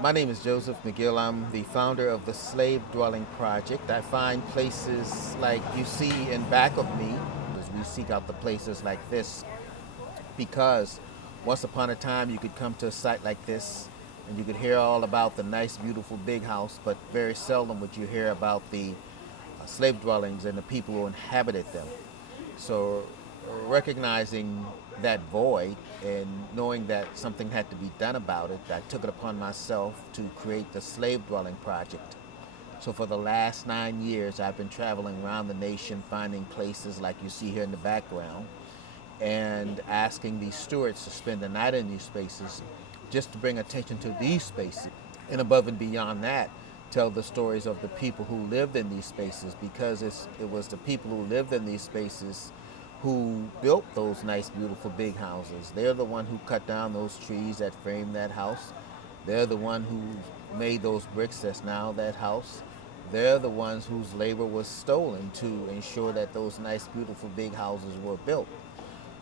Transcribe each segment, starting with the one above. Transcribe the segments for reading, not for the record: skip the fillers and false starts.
My name is Joseph McGill. I'm the founder of the Slave Dwelling Project. I find places like you see in back of me as we seek out the places like this because once upon a time you could come to a site like this and you could hear all about the nice, beautiful big house, but very seldom would you hear about the slave dwellings and the people who inhabited them. So recognizing that void and knowing that something had to be done about it, I took it upon myself to create the Slave Dwelling Project. So for the last 9 years, I've been traveling around the nation, finding places like you see here in the background, and asking these stewards to spend the night in these spaces just to bring attention to these spaces. And above and beyond that, tell the stories of the people who lived in these spaces because it was the people who lived in these spaces who built those nice, beautiful big houses. They're the one who cut down those trees that framed that house. They're the one who made those bricks that's now that house. They're the ones whose labor was stolen to ensure that those nice, beautiful big houses were built.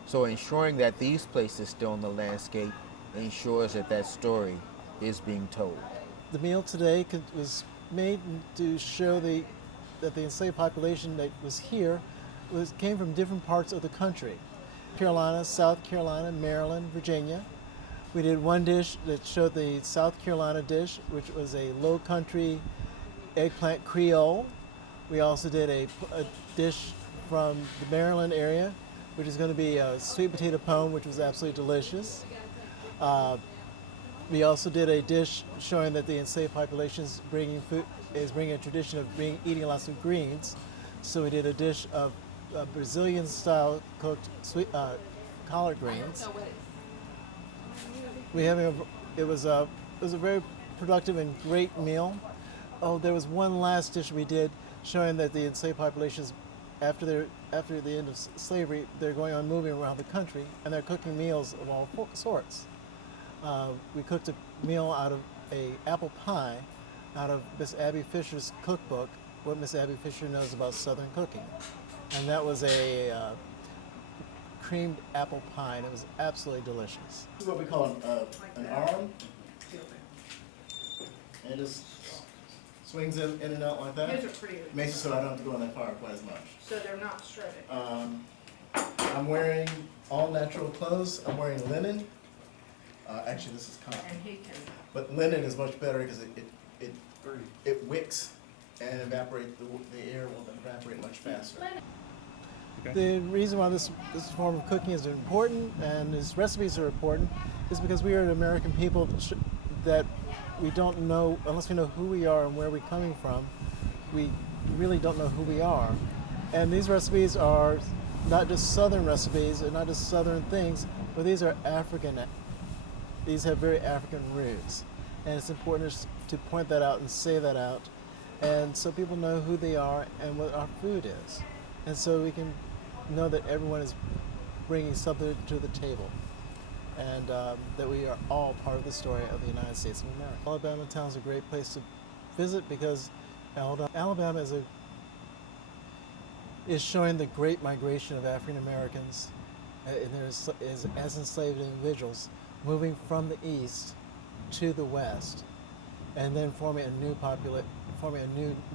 So ensuring that these places still in the landscape ensures that that story is being told. The meal today was made to show that the enslaved population that was here came from different parts of the country. Carolina, South Carolina, Maryland, Virginia. We did one dish that showed the South Carolina dish, which was a low country eggplant Creole. We also did a dish from the Maryland area, which is going to be a sweet potato pone, which was absolutely delicious. We also did a dish showing that the enslaved population is bringing a tradition of eating lots of greens. So we did a dish of Brazilian-style cooked sweet collard greens. It was a very productive and great meal. Oh, there was one last dish we did showing that the enslaved populations, after the end of slavery, they're going on moving around the country and they're cooking meals of all sorts. We cooked a meal out of a apple pie out of Miss Abby Fisher's cookbook, What Miss Abby Fisher Knows About Southern Cooking. And that was a creamed apple pie, and it was absolutely delicious. This is what we call an arm. And it just swings in and out like that. Those are pretty. Makes it so I don't have to go in that fire quite as much. So they're not shredded. I'm wearing all natural clothes. I'm wearing linen. Actually, this is cotton. And he can. But linen is much better because it wicks and evaporate. The air will evaporate much faster. Okay. The reason why this form of cooking is important and its recipes are important is because we are an American people that we don't know, unless we know who we are and where we're coming from, we really don't know who we are. And these recipes are not just Southern recipes, and not just Southern things, but these are African. These have very African roots. And it's important to point that out and say that out, and so people know who they are and what our food is. And so we can know that everyone is bringing something to the table, and that we are all part of the story of the United States of America. Alabama town is a great place to visit because Alabama is showing the great migration of African Americans as enslaved individuals moving from the east to the west, and then forming a new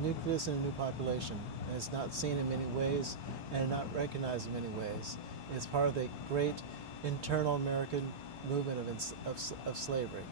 nucleus and a new population. And it's not seen in many ways and not recognized in many ways. It's part of the great internal American movement of slavery.